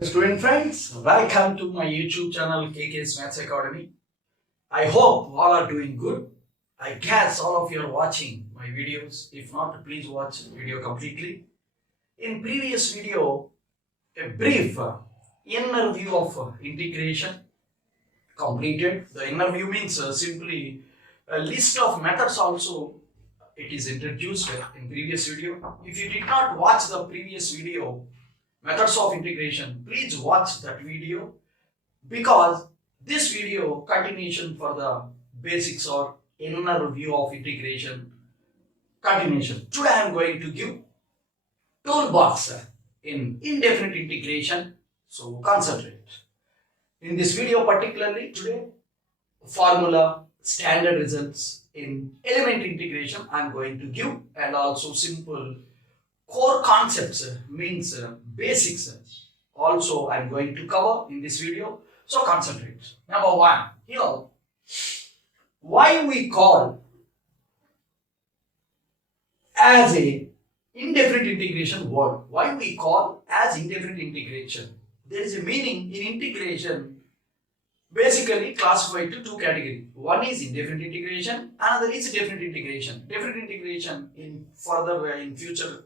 Student friends, welcome to my YouTube channel KK's Maths Academy. I hope all are doing good. I guess all of you are watching my videos. If not, please watch video completely. In previous video, a brief inner view of integration completed. The inner view means simply a list of methods also it is introduced in previous video. If you did not watch the previous video, methods of integration, please watch that video because this video continuation for the basics or inner view of integration continuation. Today I am going to give toolbox in indefinite integration, so concentrate. In this video particularly today, formula, standard results in elementary integration I am going to give, and also simple core concepts means basics also I am going to cover in this video. So concentrate. Number one, here, why we call as a indefinite integration word? Why we call as indefinite integration? There is a meaning in integration basically classified to two categories. One is indefinite integration, another is definite integration. Definite integration in further in future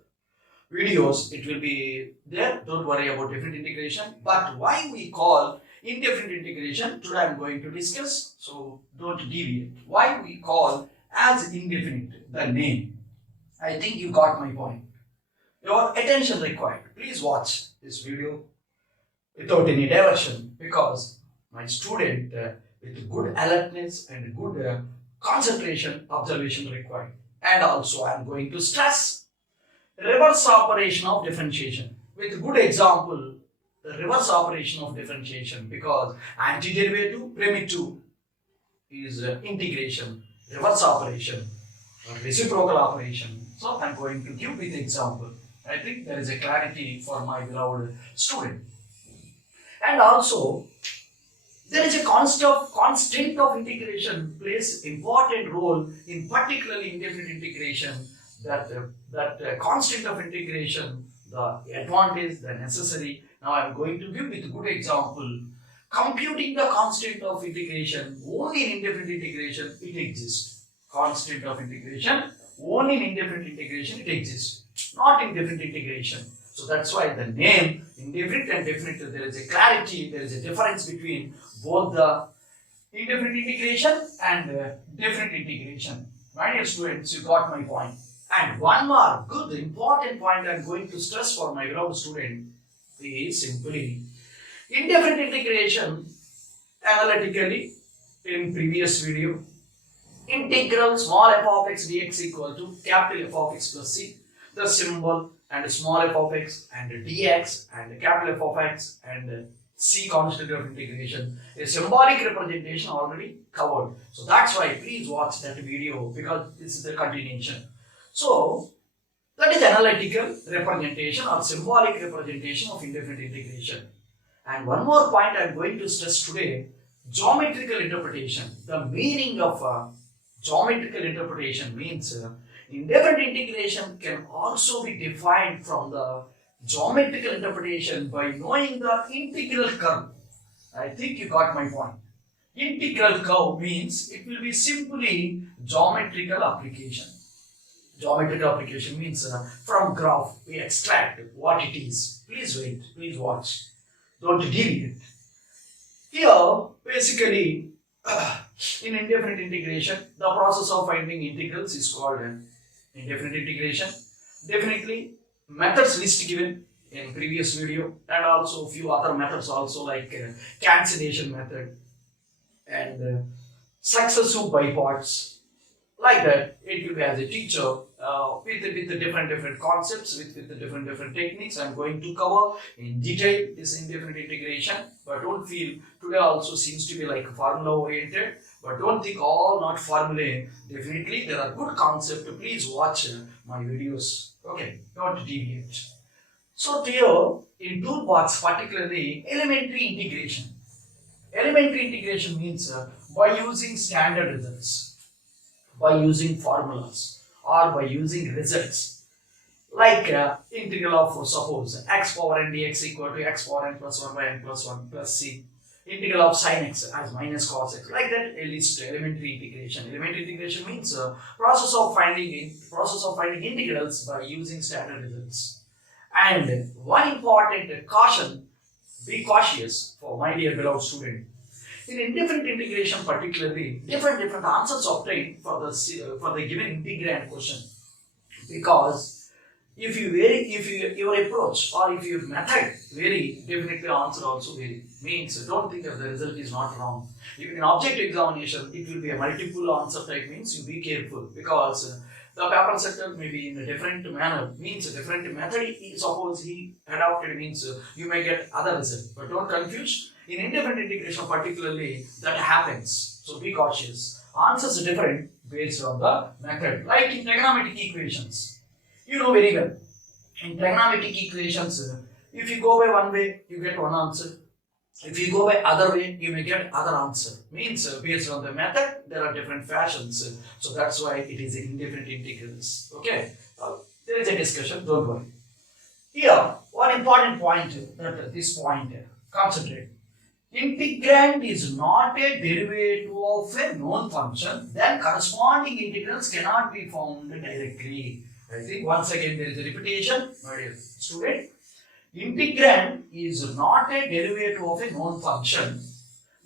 videos it will be there, don't worry about definite integration. But why we call indefinite integration today I am going to discuss, so don't deviate. Why we call as indefinite, the name. I think you got my point. Your attention required. Please watch this video without any diversion because my student with good alertness and good concentration observation required. And also I am going to stress reverse operation of differentiation with good example, the reverse operation of differentiation, because antiderivative primitive is integration, reverse operation, reciprocal operation. So I am going to give with example. I think there is a clarity for my beloved student. And also there is a constant of integration plays important role in particularly indefinite integration. That constant of integration, the advantage, the necessary. Now I am going to give with a good example. Computing the constant of integration only in indefinite integration it exists. Constant of integration only in indefinite integration it exists, not in definite integration. So that's why the name indefinite and definite, there is a clarity, there is a difference between both the indefinite integration and definite integration. My dear students, you got my point. And one more good important point I am going to stress for my beloved student is simply indefinite integration analytically in previous video. Integral small f of x dx equal to capital F of x plus c. The symbol and small f of x and dx and capital F of x and c constant of integration. A symbolic representation already covered. So that's why please watch that video because this is the continuation. So that is analytical representation or symbolic representation of indefinite integration. And one more point I am going to stress today, geometrical interpretation. The meaning of geometrical interpretation means indefinite integration can also be defined from the geometrical interpretation by knowing the integral curve. I think you got my point. Integral curve means it will be simply geometrical application. Geometrical application means from graph we extract what it is. Please wait, please watch. Don't deviate. Here, basically, in indefinite integration, the process of finding integrals is called indefinite integration. Definitely, methods list given in previous video, and also few other methods also like cancellation method and successive by parts. Like that, it will be as a teacher with the different concepts, with the different techniques. I'm going to cover in detail this indefinite integration, but don't feel today also seems to be like formula oriented. But don't think all not formulae. Definitely there are good concepts. Please watch my videos. Okay, don't deviate. So here in toolbox, particularly elementary integration. Elementary integration means by using standard results, by using formulas, or by using results. Like integral of, suppose, x power n dx equal to x power n plus 1 by n plus 1 plus c. Integral of sin x as minus cos x. Like that, at least elementary integration. Elementary integration means process of finding integrals by using standard results. And one important caution: be cautious for my dear beloved student. In indefinite integration, particularly, different answers obtained for the given integrand question, because if your approach or if your method vary, definitely answer also vary. Means don't think that the result is not wrong. Even in objective examination, it will be a multiple answer type. Means you be careful, because the paper setter may be in a different manner. Means a different method. Suppose he adopted, means you may get other result. But don't confuse. In indefinite integration, particularly, that happens. So be cautious. Answers are different based on the method. Like in trigonometric equations. You know very well, in trigonometric equations, if you go by one way, you get one answer. If you go by other way, you may get other answer. Means based on the method, there are different fashions. So that's why it is indefinite integrals. Okay, there is a discussion, don't worry. Here, one important point, that this point, concentrate. Integrand is not a derivative of a known function, then corresponding integrals cannot be found directly. I think once again there is a repetition, my dear student. Integrand is not a derivative of a known function,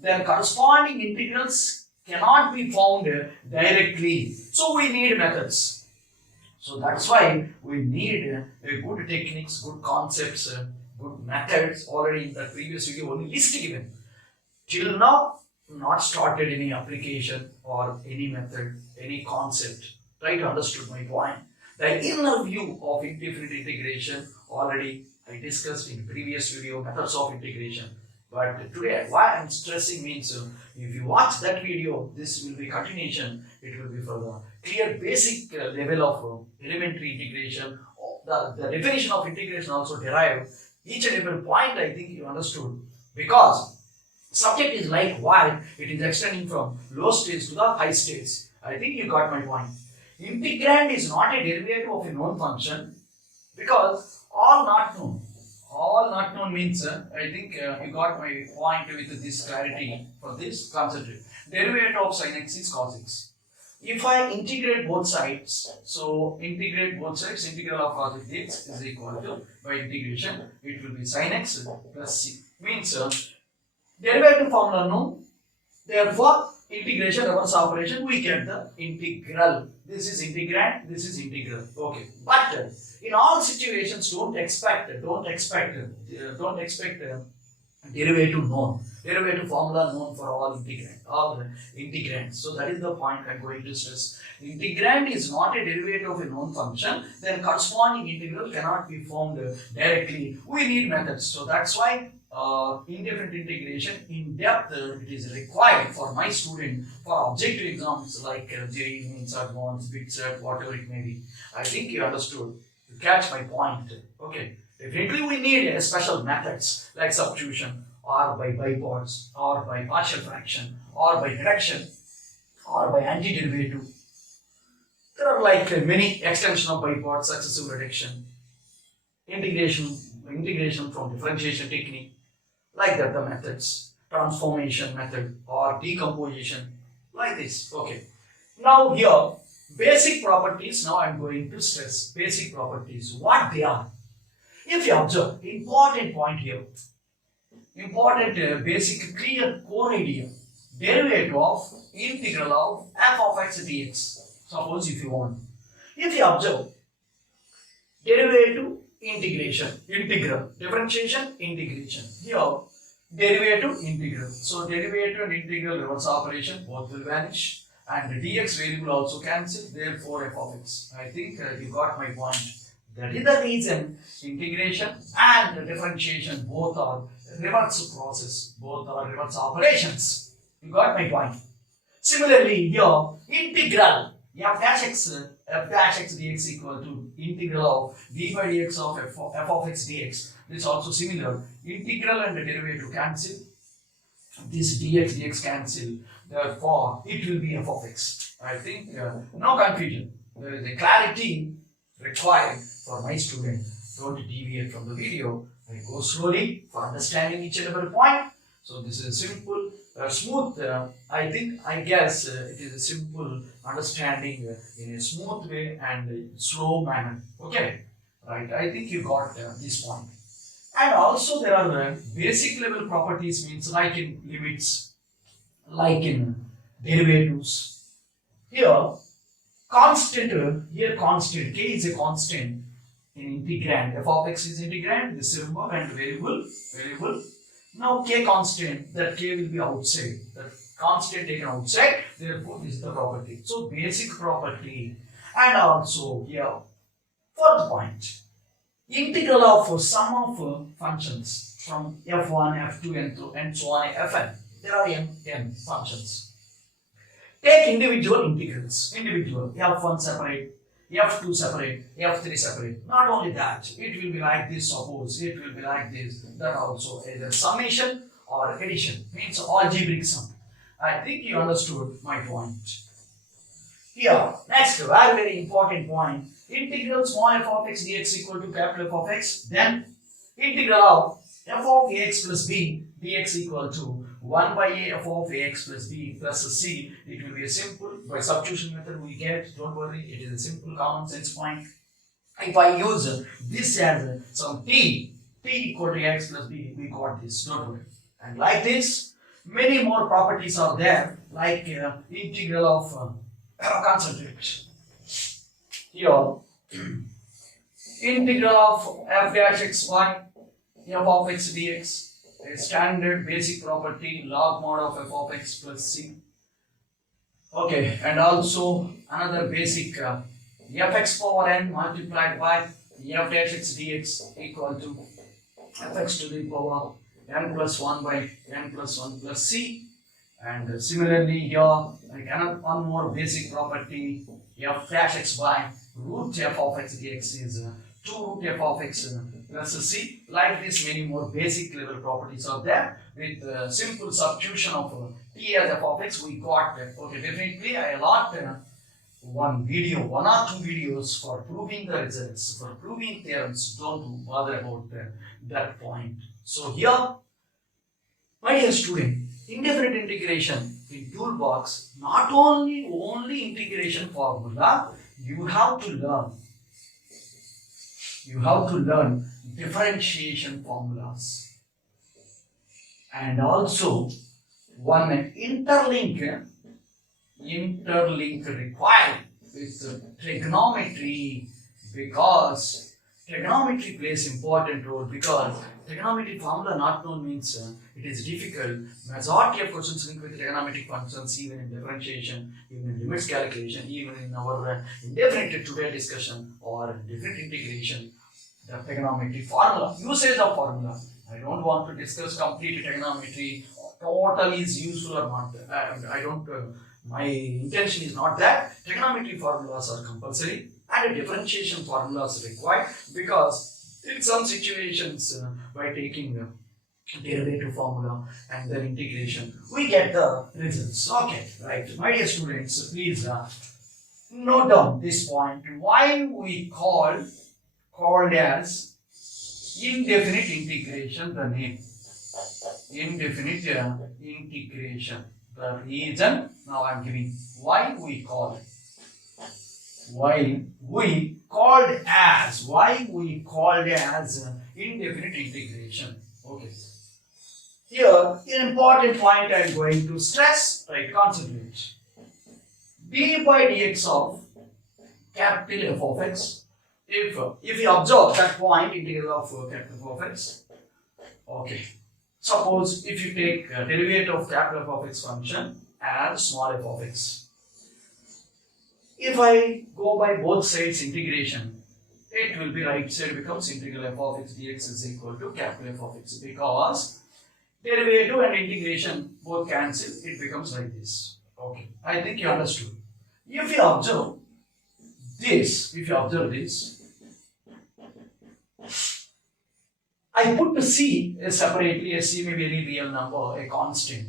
then corresponding integrals cannot be found directly. So we need methods. So that's why we need good techniques, good concepts, good methods. Already in the previous video, only list given. Till now, not started any application or any method, any concept. Try to understood my point. The inner view of indefinite integration already I discussed in previous video, methods of integration. But today, why I am stressing means if you watch that video, this will be continuation. It will be for the clear basic level of elementary integration. The definition of integration also derived. Each and every point I think you understood, because subject is like why it is extending from low stage to the high stage. I think you got my point. Integrand is not a derivative of a known function, because all not known. All not known means, I think you got my point with this clarity. For this, concentrate. Derivative of sin x is cos x. If I integrate both sides, so integrate both sides, integral of cos x is equal to, by integration, it will be sin x plus c. Means derivative formula known. Therefore, integration reverse operation, we get the integral. This is integrand, this is integral. Okay, but in all situations, don't expect derivative known, derivative formula known for all integrands. So that is the point I am going to stress. Integrand is not a derivative of a known function, then corresponding integral cannot be formed directly. We need methods. So that's why indefinite integration in depth it is required for my student for objective exams like JEE, means advanced, big set, whatever it may be. I think you understood. You catch my point. Okay. Definitely we need special methods like substitution, or by biparts, or by partial fraction, or by reduction, or by antiderivative. There are like many extension of biparts, successive reduction, integration from differentiation technique. Like that, the methods, transformation method or decomposition, like this. Okay. Now here, basic properties. Now I am going to stress basic properties, what they are. If you observe, important point here, important basic clear core idea, derivative of integral of f of x dx. Suppose if you want, if you observe, derivative integration, integral, differentiation, integration. Here, derivative, integral. So, derivative and integral reverse operation both will vanish, and the dx variable also cancel, therefore f of x. I think you got my point. That is the reason integration and differentiation both are reverse process, both are reverse operations. You got my point. Similarly, here, integral f dash x dx equal to integral of d by dx of f of x dx. This is also similar. Integral and the derivative cancel. This dx cancel. Therefore, it will be f of x. I think no confusion. There is a clarity required for my student. Don't deviate from the video. I go slowly for understanding each and every point. So this is simple, smooth. I guess it is a simple understanding in a smooth way and slow manner. Okay, right? I think you got this point. And also there are basic level properties, means like in limits, like in derivatives. Here constant, k is a constant in integrand, f of x is integrand, this symbol and variable. Now k constant, that k will be outside, that constant taken outside, therefore this is the property. So basic property. And also here, fourth point, integral of sum of functions from f1, f2 and so on fn. There are n functions. Take individual integrals. Individual. F1 separate, F2 separate, F3 separate. Not only that, it will be like this, suppose. It will be like this. That also either summation or addition. Means algebraic sum. I think you understood my point. Here, next, very important point. Integral small f of x dx equal to capital F of x. Then, integral of f of ax plus b dx equal to 1 by a f of ax plus b plus c. It will be a simple, by substitution method we get, don't worry, it is a simple common sense point. If I use this as some t equal to x plus b, we got this, don't worry. And like this, many more properties are there, like integral of concentrate. Here, integral of f dash x y, f of x dx. A standard basic property, log mod of f of x plus c. Okay, and also another basic fx power n multiplied by f dash x dx equal to fx to the power n plus 1 by n plus 1 plus c. And similarly here, like one more basic property, f dash x by root f of x dx is 2 root f of x plus c. Like this, many more basic level properties are there. With simple substitution of t as f of x, we got okay. Definitely, I allot one or two videos for proving the results, for proving theorems. Don't bother about that point. So here, my dear student, indefinite integration in toolbox, not only integration formula, you have to learn differentiation formulas, and also one interlink required with trigonometry, because trigonometry plays important role, because trigonometric formula not known means it is difficult. Majority of questions linked with trigonometric functions, even in differentiation, even in limits calculation, even in our indefinite today discussion or different integration, the trigonometric formula, usage of formula. I don't want to discuss complete trigonometry, total is useful or not. I don't, my intention is not that. Trigonometric formulas are compulsory and differentiation formulas required, because in some situations, by taking derivative formula and then integration, we get the results. Okay, right. My dear students, please note down this point. Why we called as indefinite integration the name. Indefinite integration. The reason now I am giving. Why we called as indefinite integration. Okay. Here, an important point I am going to stress, right? Concentrate. d by dx of capital F of x. If you observe that point, integral of capital F of x. Okay. Suppose if you take derivative of capital F of x function as small f of x. If I go by both sides integration, it will be right side becomes integral f of x dx is equal to capital F of x, because derivative and integration both cancel, it becomes like this. Okay, I think you understood. If you observe this, I put c separately, a c may be any real number, a constant.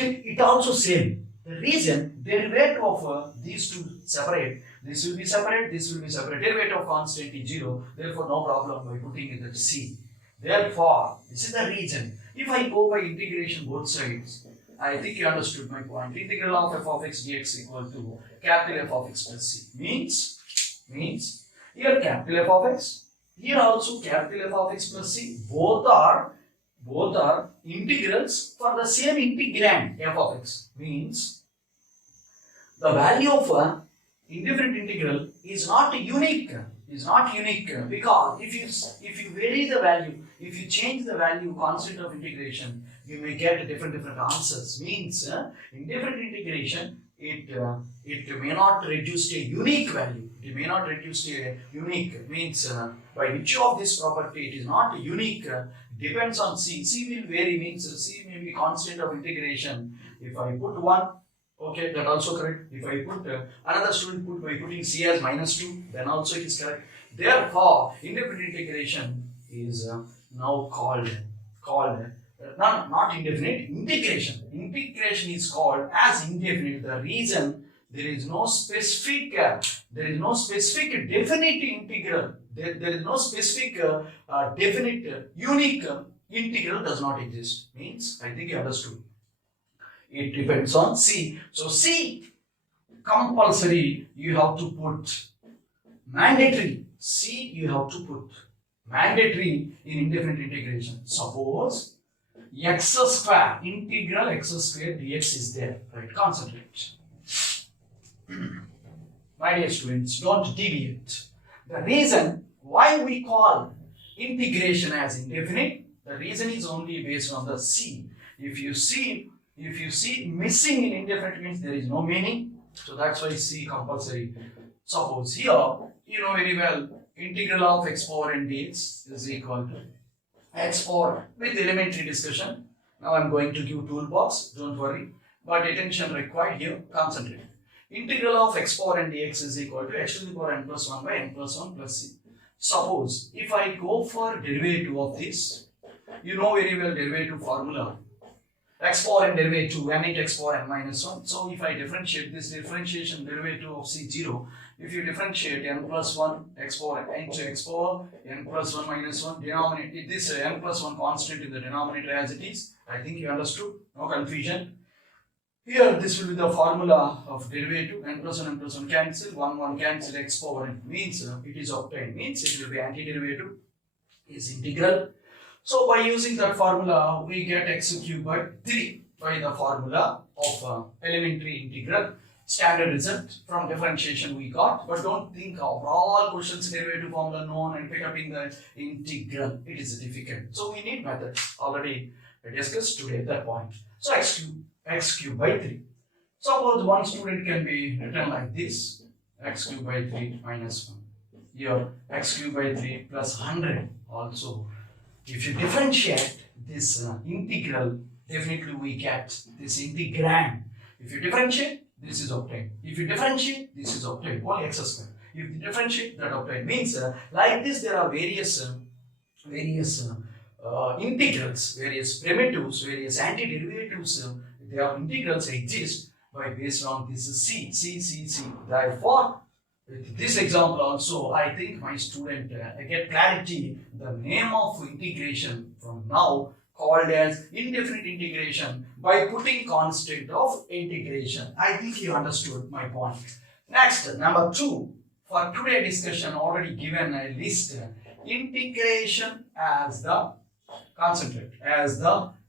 It also same. The reason derivative of these two separate, This will be separate, this will be separate. Derivative of constant is 0. Therefore, no problem by putting it at C. Therefore, this is the reason. If I go by integration both sides, I think you understood my point. Integral of f of x dx equal to capital F of x plus c. Means here capital F of x, here also capital F of x plus c. Both are integrals for the same integrand f of x. Means the value of a indifferent integral is not unique. Because if you vary the value, if you change the value constant of integration, you may get different answers. Means indifferent integration, it may not reduce to a unique value. It may not reduce to a unique. Means by virtue of this property, it is not unique. Depends on C. C will vary. Means C may be constant of integration. If I put 1, okay, that also correct. If I put another student put by putting C as -2, then also it is correct. Therefore, indefinite integration is now called not indefinite integration. Integration is called as indefinite. The reason there is no specific definite integral. There is no specific definite unique integral does not exist. Means I think you understood. It depends on C. So C compulsory you have to put mandatory. C you have to put mandatory in indefinite integration. Suppose x square, integral x square dx is there. Right? Concentrate. My dear students, don't deviate. The reason why we call integration as indefinite, the reason is only based on the C. If you see missing in indefinite means there is no meaning. So that's why C compulsory. Suppose here, you know very well, integral of x power n dx is equal to x power with elementary discussion. Now I'm going to give toolbox, don't worry. But attention required here, concentrate. Integral of x power n dx is equal to x to the power n plus 1 by n plus 1 plus c. Suppose if I go for derivative of this, you know very well derivative formula. X power n derivative n into x power n minus 1. So if I differentiate this differentiation derivative of c0, if you differentiate n plus 1 x power n into x power n plus 1 minus 1, denominator this n plus 1 constant in the denominator as it is. I think you understood, no confusion. Here this will be the formula of derivative. N plus 1 cancel, 1 cancel, x power n means it is obtained, means it will be antiderivative is integral. So by using that formula, we get x cubed by 3 by the formula of elementary integral. Standard result from differentiation we got, but don't think of all questions derivative formula known and pick up in the integral. It is difficult. So we need methods. Already discussed today that point. So x cubed by 3. Suppose one student can be written like this: x cubed by 3 minus 1. Here x cubed by 3 plus 100 also. If you differentiate this integral, definitely we get this integrand. If you differentiate, this is obtained. If you differentiate, this is obtained. Only x square. If you differentiate, that obtained. Means like this, there are various integrals, various primitives, various antiderivatives. They are integrals exist by based on this C. Therefore, with this example also, I think my student get clarity. The name of integration from now called as indefinite integration by putting constant of integration. I think you understood my point. Next, number 2. For today's discussion, already given a list. Integration as the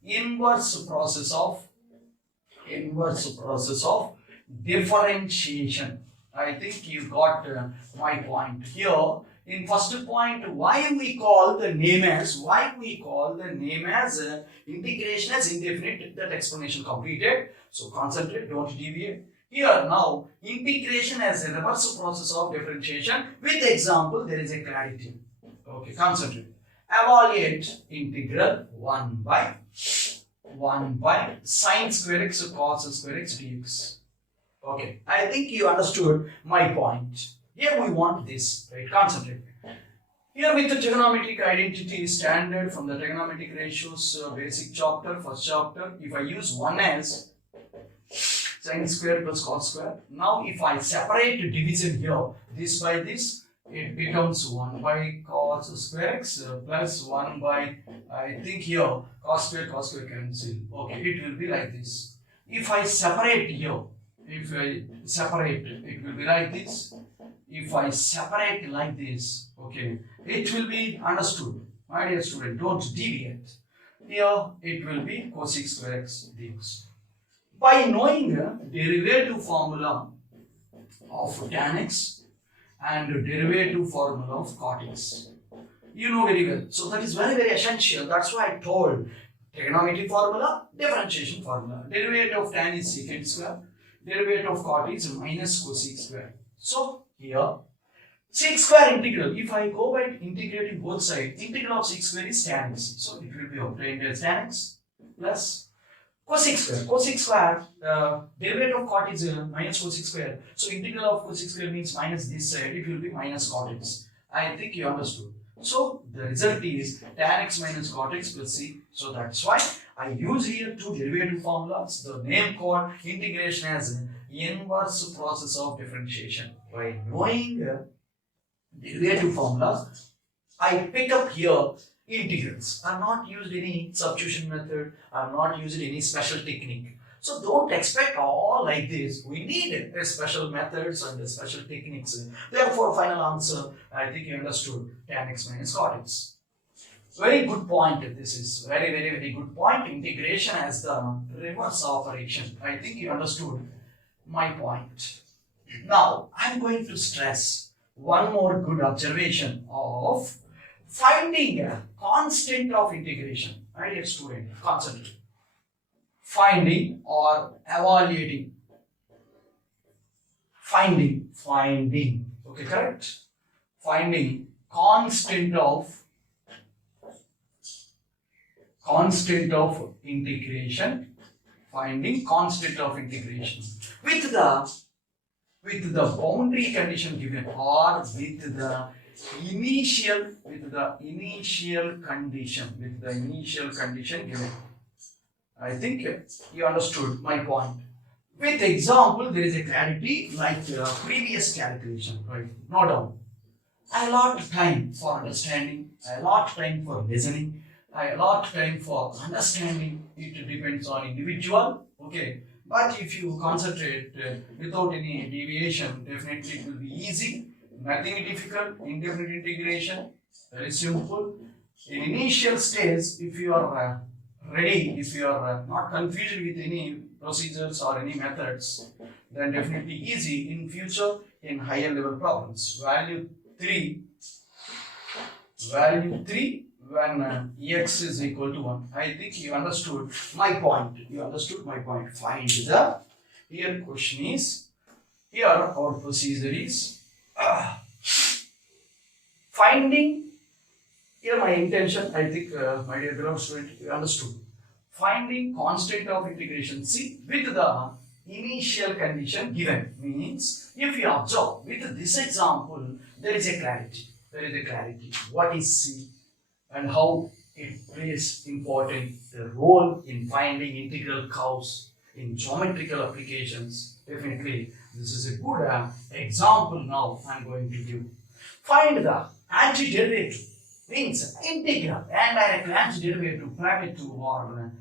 inverse process of differentiation. I think you got my point here. In first point, why we call the name as integration as indefinite. That explanation completed. So concentrate, don't deviate. Here now, integration as a reverse process of differentiation. With example, there is a clarity. Okay, concentrate. Evaluate integral 1 by sine square x cos square x dx. Okay, I think you understood my point. Here we want this, right? Concentrate. Here with the trigonometric identity standard from the trigonometric ratios basic chapter, first chapter, if I use 1 as sin square plus cos square. Now if I separate division here, this by this, it becomes 1 by cos square x plus 1 by, I think here, cos square cancel. Okay, it will be like this. If I separate here, if I separate, it will be like this. If I separate like this, okay, it will be understood. My dear student, don't deviate. Here, it will be cosec square x dx. By knowing the derivative formula of tan x and derivative formula of cot x, you know very well. So that is very, very essential. That's why I told trigonometry formula, differentiation formula. Derivative of tan is secant square. Derivative of cot is minus cosec square. So here, sec square integral, if I go by integrating both sides, integral of sec square is tan x. So it will be obtained as tan x plus cosec square. Cosec square, derivative of cot is minus cosec square. So integral of cosec square means minus this side, it will be minus cot x. I think you understood. So the result is tan x minus cot x plus c. So that's why I use here two derivative formulas. The name called integration as inverse process of differentiation. By knowing derivative formulas, I pick up here integrals. I have not used any substitution method. I have not used any special technique. So don't expect all like this. We need special methods and special techniques. Therefore, final answer, I think you understood, tan x minus cot x. Very good point. This is very, very, very good point. Integration as the reverse operation. I think you understood my point. Now, I am going to stress one more good observation of finding a constant of integration. My dear student, concentrate. Finding or evaluating. Finding, okay, correct? Finding constant of integration. Finding constant of integration with the boundary condition given or with the initial condition given. I think you understood my point. With example, there is a clarity like previous calculation, right? No doubt. I allot time for understanding, I allot time for listening, I allot time for understanding. It depends on individual, okay? But if you concentrate without any deviation, definitely it will be easy. Nothing difficult. Indefinite integration, very simple. In initial stage, if you are ready, if you are not confused with any procedures or any methods, then definitely easy in future in higher level problems. Value 3 when x is equal to 1. I think you understood my point. Find the, here question is, here our procedure is finding. Here my intention, I think my dear beloved student, you understood. Finding constant of integration C with the initial condition given means, if you observe with this example, there is a clarity. What is C and how it plays important role in finding integral curves in geometrical applications. Definitely, this is a good example now I am going to give. Find the antiderivative. Means integral and direct antiderivative primitive or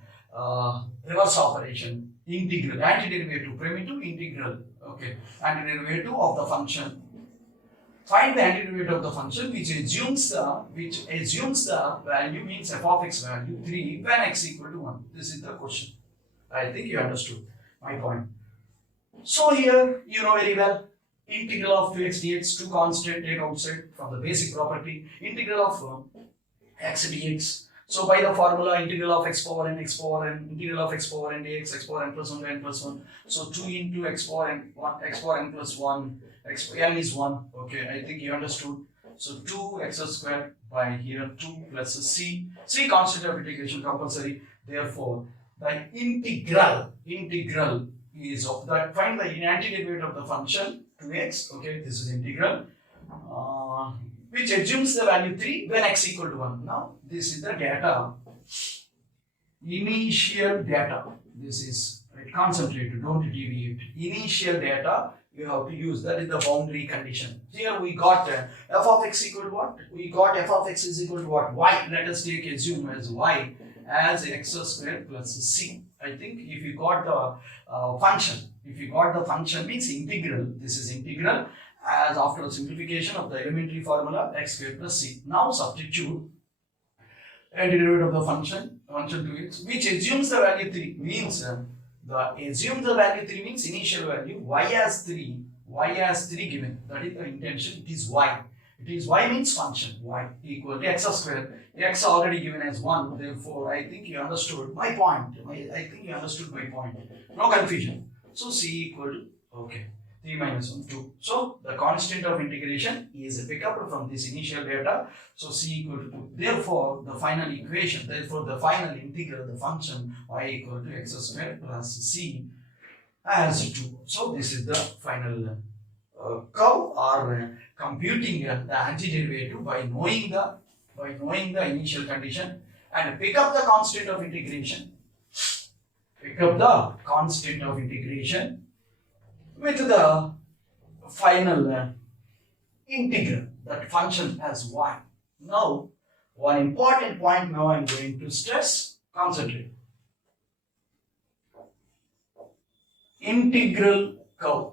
reverse operation. Integral, antiderivative, primitive, integral. Okay, antiderivative of the function. Find the antiderivative of the function which assumes the value, means f of x value 3 when x equal to 1. This is the question. I think you understood my point. So here you know very well. Integral of 2x dx, 2 constant, take outside from the basic property. Integral of x dx. So by the formula, integral of x power n, integral of x power n dx, x power n plus 1 n plus 1. So 2 into x power n plus 1, n is 1. Okay, I think you understood. So 2x squared by here 2 plus c. C constant of integration compulsory. Therefore, the integral is of that. Find the antiderivative of the function 2x, okay, this is integral, which assumes the value 3 when x equal to 1. Now, this is the data, initial data. This is Right? Concentrate, don't deviate. Initial data you have to use, that is the boundary condition. Here we got f of x equal to what? We got f of x is equal to what? Y. Let us assume as y as x squared plus c. I think if you got the function, means integral. This is integral as after a simplification of the elementary formula x squared plus c. Now substitute antiderivative of the function to x, which assumes the value 3, means assume the value 3 means initial value y as 3 given. That is the intention. It is y. It is y means function y equal to x square. X already given as 1. Therefore, I think you understood my point. No confusion. So c equal to, okay, 3 minus 1, 2. So the constant of integration is picked up from this initial data. So c equal to 2. Therefore, the final equation, the final integral, the function y equal to x square plus c as 2. So this is the final curve, or computing the antiderivative by knowing the initial condition and pick up the constant of integration. With the final integral, that function as y. Now, one important point now I am going to stress, concentrate. Integral curve.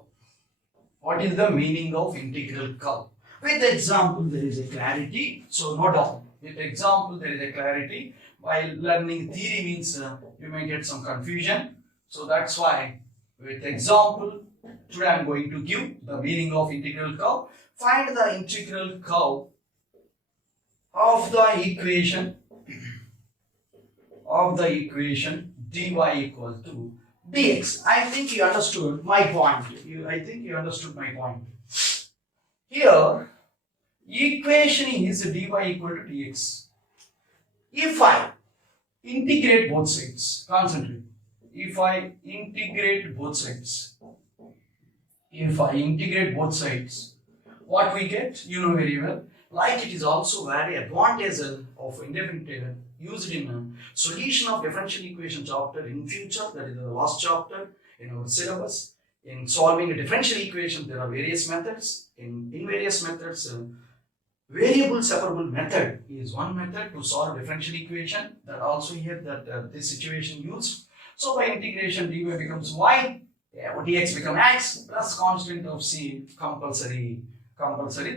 What is the meaning of integral curve? With example, there is a clarity. So, no doubt. With example, there is a clarity. While learning theory means you may get some confusion. So, that's why with example, today I am going to give the meaning of integral curve. Find the integral curve of the equation dy equal to dx. I think you understood my point. Here, equation is dy equal to dx. If I integrate both sides, concentrate. If I integrate both sides, what we get, you know very well. Like it is also very advantageous of indefinite used in solution of differential equation chapter in future. That is the last chapter in our syllabus. In solving a differential equation, there are various methods. In various methods, variable separable method is one method to solve differential equation. That also here that this situation used. So by integration, dy becomes y, dx becomes x plus constant of c compulsory.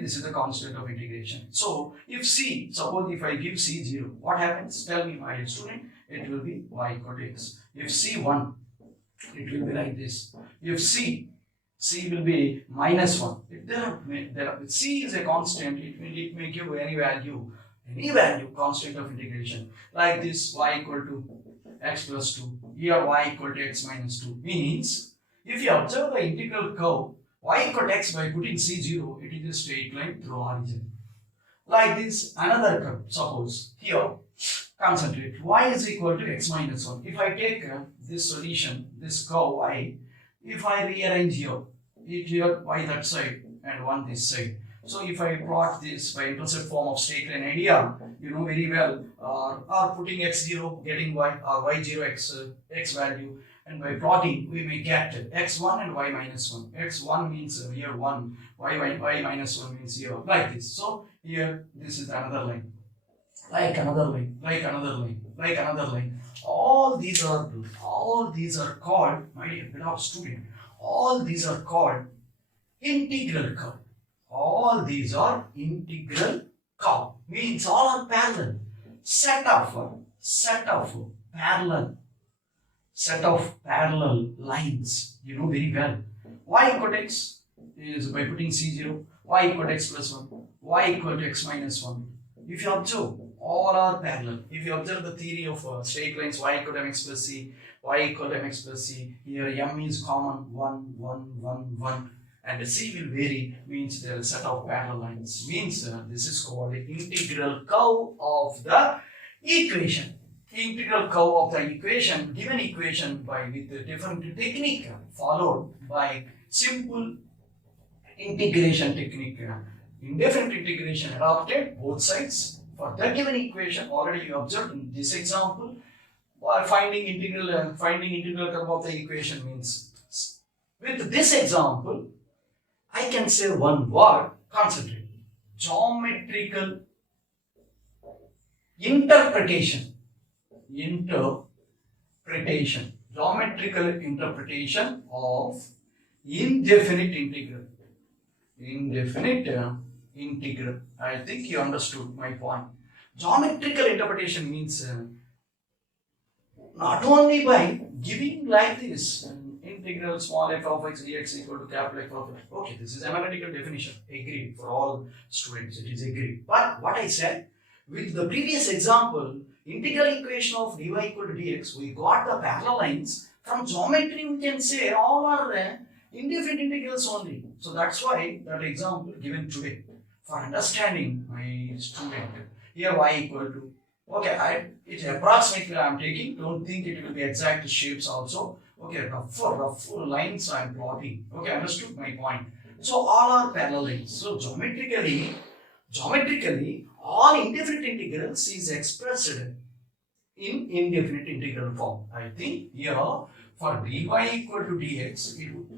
This is the constant of integration. So if c, suppose if I give c 0, what happens? Tell me, my student. It will be y equal to x. If c 1, it will be like this. If c will be minus 1. If c is a constant, it may give any value, constant of integration. Like this, y equal to x plus 2. Here y equal to x minus 2. Means, if you observe the integral curve, y equal to x by putting c0, it is a straight line through origin. Like this, another curve, suppose here, concentrate, y is equal to x minus 1. If I take this solution, this curve y, if I rearrange here y that side and 1 this side. So if I plot this by intercept form of straight line idea, you know very well, or putting x0, getting y, or y0 x value, and by plotting we may get x1 and y minus 1. x1 means here 1, y minus 1 means here, like this. So here this is another line, like another line. All these are called, my dear beloved student, all these are called integral curve. All these are integral curve. Means all are parallel. Set of parallel lines. You know very well. Y equal to x is by putting c0. Y equal to x plus 1. Y equal to x minus 1. If you observe, all are parallel. If you observe the theory of straight lines, y equal to mx plus c, y equal to mx plus c, here m is common, 1, 1, 1, 1. And c will vary, means there is a set of parallel lines. Means this is called the integral curve of the equation. Integral curve of the equation, given equation with a different technique followed by simple integration technique. Indefinite integration adopted both sides. For the given equation, already you observed in this example, Or finding integral term of the equation means. With this example, I can say one word, concentrate. Geometrical interpretation. Geometrical interpretation of indefinite integral. Integral. I think you understood my point. Geometrical interpretation means not only by giving like this integral small f of x dx equal to capital F of x. Okay, this is analytical definition. Agreed for all students. It is agreed. But what I said, with the previous example, integral equation of dy equal to dx, we got the parallel lines. From geometry, we can say all are indefinite integrals only. So that's why that example given today. For understanding my student, here y equal to, okay, it's approximately I am taking, don't think it will be exact shapes also. Okay, rough lines I am plotting. Okay, understood my point. So all are parallel lines. So geometrically, all indefinite integrals is expressed in indefinite integral form. I think here for dy equal to dx,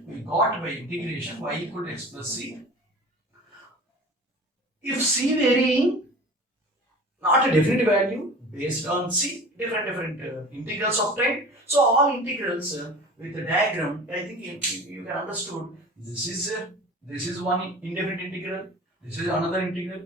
we got by integration y equal to x plus c. If c varying, not a definite value, based on c, different integrals of time. So all integrals with the diagram, I think you can understood. This is one indefinite integral. This is another integral.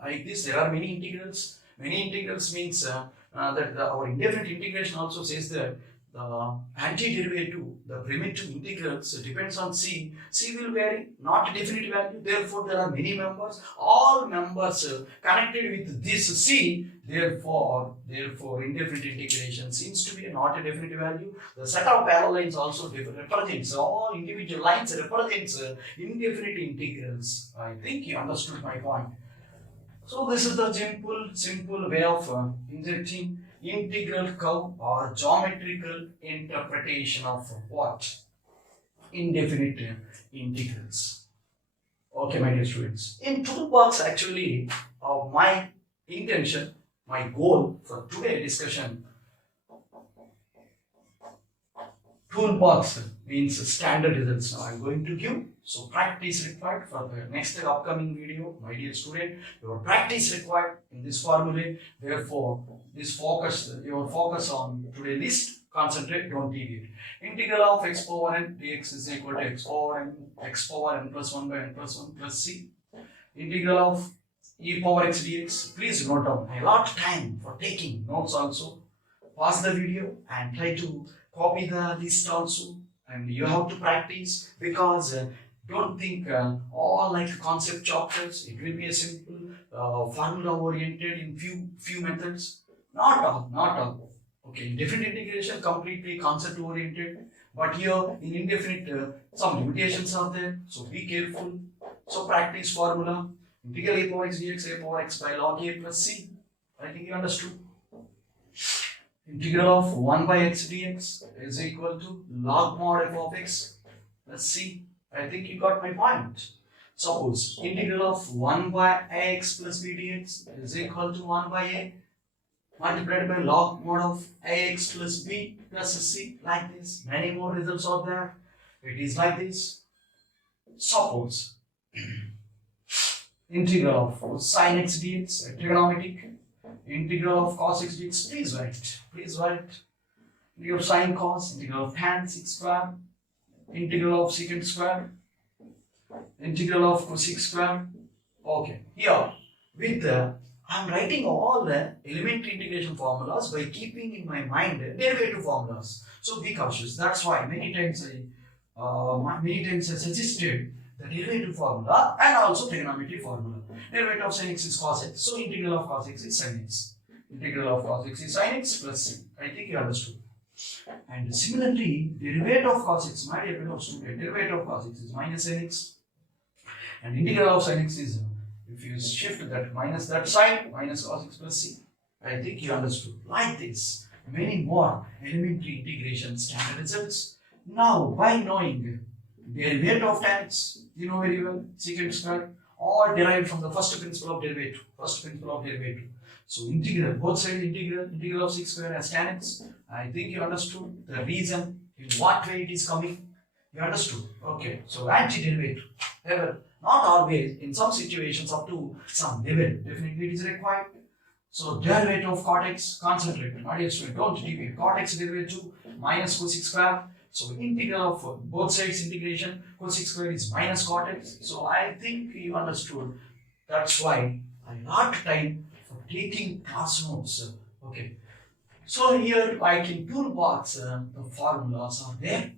Like this, there are many integrals. Many integrals means that our indefinite integration also says that the antiderivative, the primitive integrals depends on c. C will vary, not a definite value. Therefore, there are many members. All members connected with this c. Therefore, indefinite integration seems to be not a definite value. The set of parallel lines also represents, all individual lines represents indefinite integrals. I think you understood my point. So this is the simple way of injecting integral curve or geometrical interpretation of what? Indefinite integrals. Okay, my dear students. In toolbox, actually, my intention, my goal for today's discussion, toolbox means standard results. Now I am going to give. So practice required for the next upcoming video, my dear student. Your practice required in this formula. Therefore, your focus on today's list. Concentrate, don't deviate. Integral of x power n dx is equal to x power n plus 1 by n plus 1 plus c. Integral of e power x dx. Please note down. I allot time for taking notes also. Pause the video and try to copy the list also. And you have to practice, because don't think all like concept chapters. It will be a simple formula oriented in few methods. Not all. Okay, indefinite integration completely concept oriented. But here in indefinite, some limitations are there. So be careful. So practice formula. Integral a power x dx, a power x by log a plus c. I think you understood. Integral of 1 by x dx is equal to log mod f of x plus c. I think you got my point. Suppose integral of 1 by ax plus b dx is equal to 1 by a multiplied by log mod of ax plus b plus c, like this. Many more results are there. It is like this. Suppose integral of sin x dx, trigonometric. Integral of cos x dx, please write. Integral of sin cos, integral of tan 6 square, integral of secant square, integral of cosec square. Okay, here with I am writing all the elementary integration formulas by keeping in my mind derivative formulas. So be cautious. That's why many times I suggested the derivative formula and also trigonometry formula. Derivative of sin x is cos x. So integral of cos x is sin x. Integral of cos x is sin x plus c. I think you understood. And similarly, derivative of cos x, my dear student, derivative of cos x is minus sin x. And integral of sin x is, if you shift that minus that side, minus cos x plus c. I think you understood. Like this, many more elementary integration standard results. Now, by knowing derivative of tan x, you know very well, secant square, all derived from the first principle of derivative. So integral, both sides integral of sec square as tan x. I think you understood the reason, in what way it is coming. You understood? Okay. So antiderivative, ever, not always, in some situations up to some level, definitely it is required. So derivative of cot x, concentrate, my dear student, don't deviate. Cot x derivative minus cosec square. So integral of both sides integration, cosec square is minus cot x. So I think you understood. That's why I lot time for taking class notes. Okay. So here, like in toolbox, the formulas are there,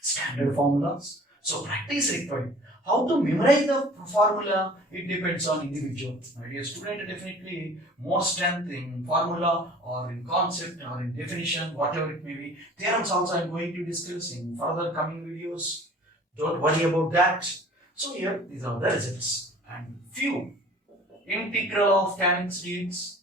standard formulas. So practice required. How to memorize the formula, it depends on individual. My dear student, definitely more strength in formula or in concept or in definition, whatever it may be. Theorems also I am going to discuss in further coming videos. Don't worry about that. So here, these are the results. And few, integral of tan x dx,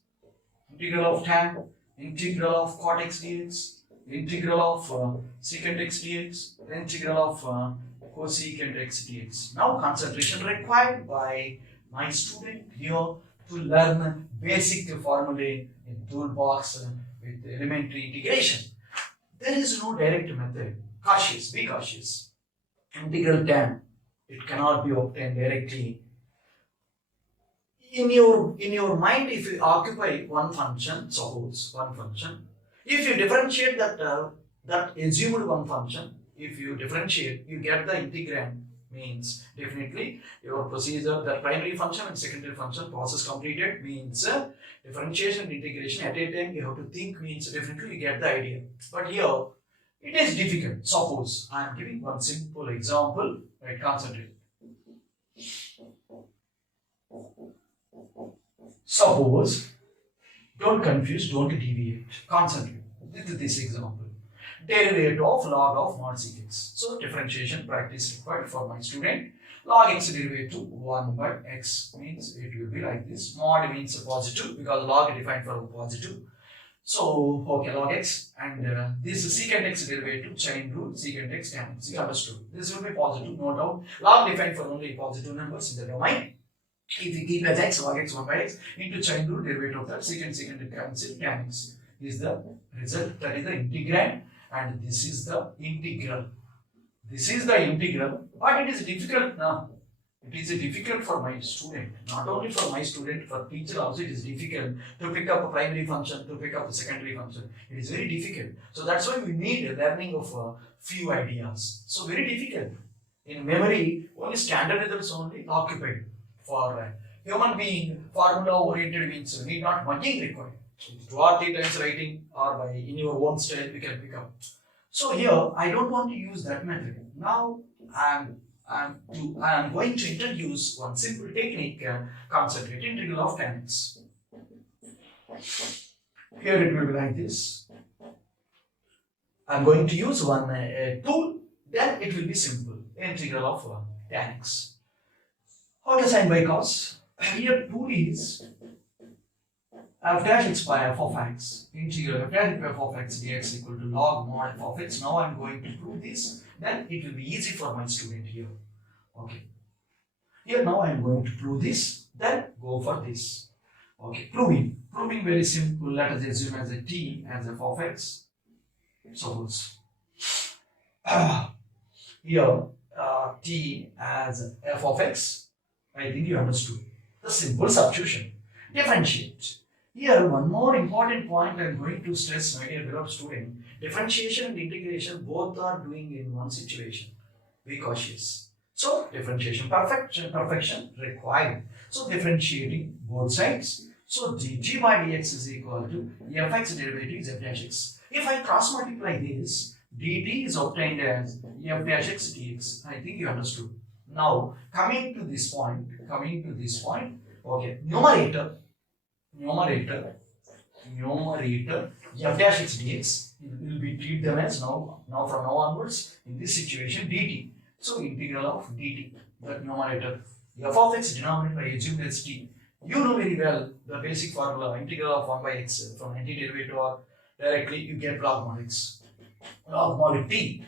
integral of tan, integral of cot x dx, integral of secant x dx, integral of cosecant x dx. Now concentration required by my student here to learn basic formulae in toolbox with elementary integration. There is no direct method. Cautious, be cautious. Integral tan, it cannot be obtained directly. In your mind, if you occupy one function, suppose one function, if you differentiate that assumed one function, if you differentiate, you get the integrand, means definitely your procedure, the primary function and secondary function process completed, means differentiation and integration at a time you have to think, means definitely you get the idea. But here it is difficult. Suppose I am giving one simple example, right? Concentrate. Suppose, don't confuse, don't deviate, concentrate. This example. Derivative of log of mod sec x. So differentiation practice required for my student. Log x derivative 1 by x means it will be like this. Mod means a positive because log defined for a positive. So okay, log x, and this is secant x derivative, chain rule, secant x tan x. You understood? This will be positive, no doubt. Log defined for only positive numbers in the domain. If we keep as x, log x 1 by x into chain rule, derivative of that secant it cancel, tan x is the result, that is the integrand, and this is the integral. This is the integral, but it is difficult now. It is difficult for my student, not only for my student, for teacher also it is difficult to pick up a primary function, to pick up a secondary function. It is very difficult. So that's why we need a learning of a few ideas. So very difficult. In memory, only standard results only occupied. For human being, formula oriented means need not mugging required. 2 or 3 times writing or by in your own style we can pick up. So here I don't want to use that method. Now I am going to introduce one simple technique, concentrate integral of tan x. Here it will be like this. I am going to use one tool, then it will be simple. Integral of tan x. How to sign by cos? Here tool is f dash x by f of x, integral f dash by f of x dx equal to log mod f of x. Now I am going to prove this, then it will be easy for my student here. Okay. Here now I am going to prove this, then go for this. Okay, proving very simple. Let us assume as a t as f of x. Suppose here t as f of x. I think you understood the simple substitution. Differentiate. Here, one more important point I am going to stress, my dear beloved student. Differentiation and integration both are doing in one situation. Be cautious. So, differentiation perfection required. So, differentiating both sides. So, dt by dx is equal to fx derivative is f dash x. If I cross multiply this, dt is obtained as f dash x dx. I think you understood. Now, coming to this point, okay, numerator, f dash x dx, will be treat them as now from now onwards, in this situation, dt. So, integral of dt, that numerator, f of x denominator I assume as t. You know very well the basic formula, integral of 1 by x from antiderivative or directly you get log mod x, log mod t.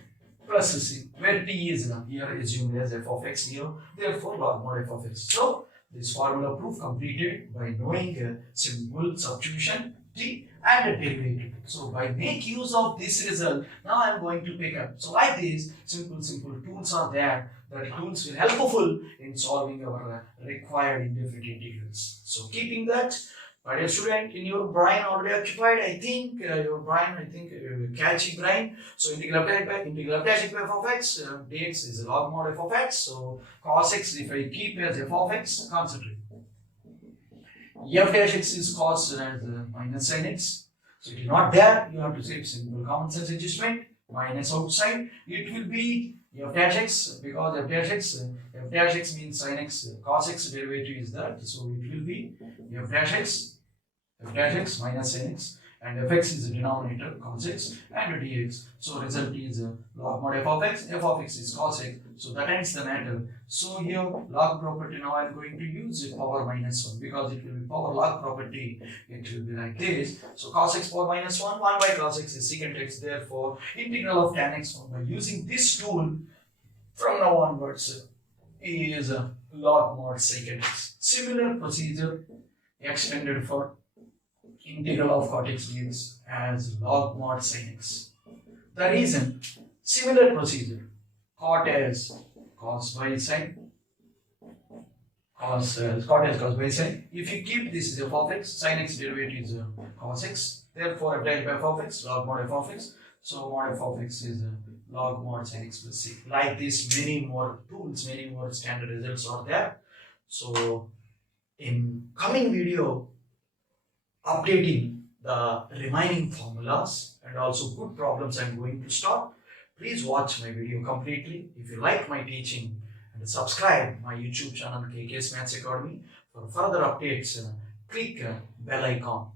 Plus c, where t is here assumed as f of x here, therefore log mod f of x. So This formula proof completed by knowing simple substitution T and a derivative. So by make use of this result, now I am going to pick up. So like this, simple tools are there. That tools will helpful in solving our required indefinite integrals. So keeping that, my dear student, in your brain already occupied, I think your brain, catchy brain. So integral f of x, dx is log mod f of x. So cos x, if I keep as f of x, concentrate. F dash x is cos as minus sin x. So it is not there, you have to say simple common sense adjustment, minus outside, it will be f dash x, because f dash x means sin x, cos x derivative is that, so it will be f dash x minus sin x, and fx is the denominator, cos x, and dx. So result is log mod f of x is cos x, so that ends the matter. So here log property, now I am going to use power minus 1, because it will be power log property, it will be like this. So cos x power minus 1 by cos x is secant x, therefore integral of tan x by using this tool from now onwards is log mod secant x. Similar procedure extended for integral of cot x dx as log mod sin x. The reason, similar procedure, cot as cos by sin, cot as cos by sin. If you keep this is f of x, sin x derivative is cos x, therefore f of x, log mod f of x. So mod f of x is log mod sin x plus c. Like this, many more tools, many more standard results are there. So in coming video, updating the remaining formulas and also good problems I'm going to start. Please watch my video completely. If you like my teaching, and subscribe my YouTube channel KK's Maths Academy for further updates. Click bell icon.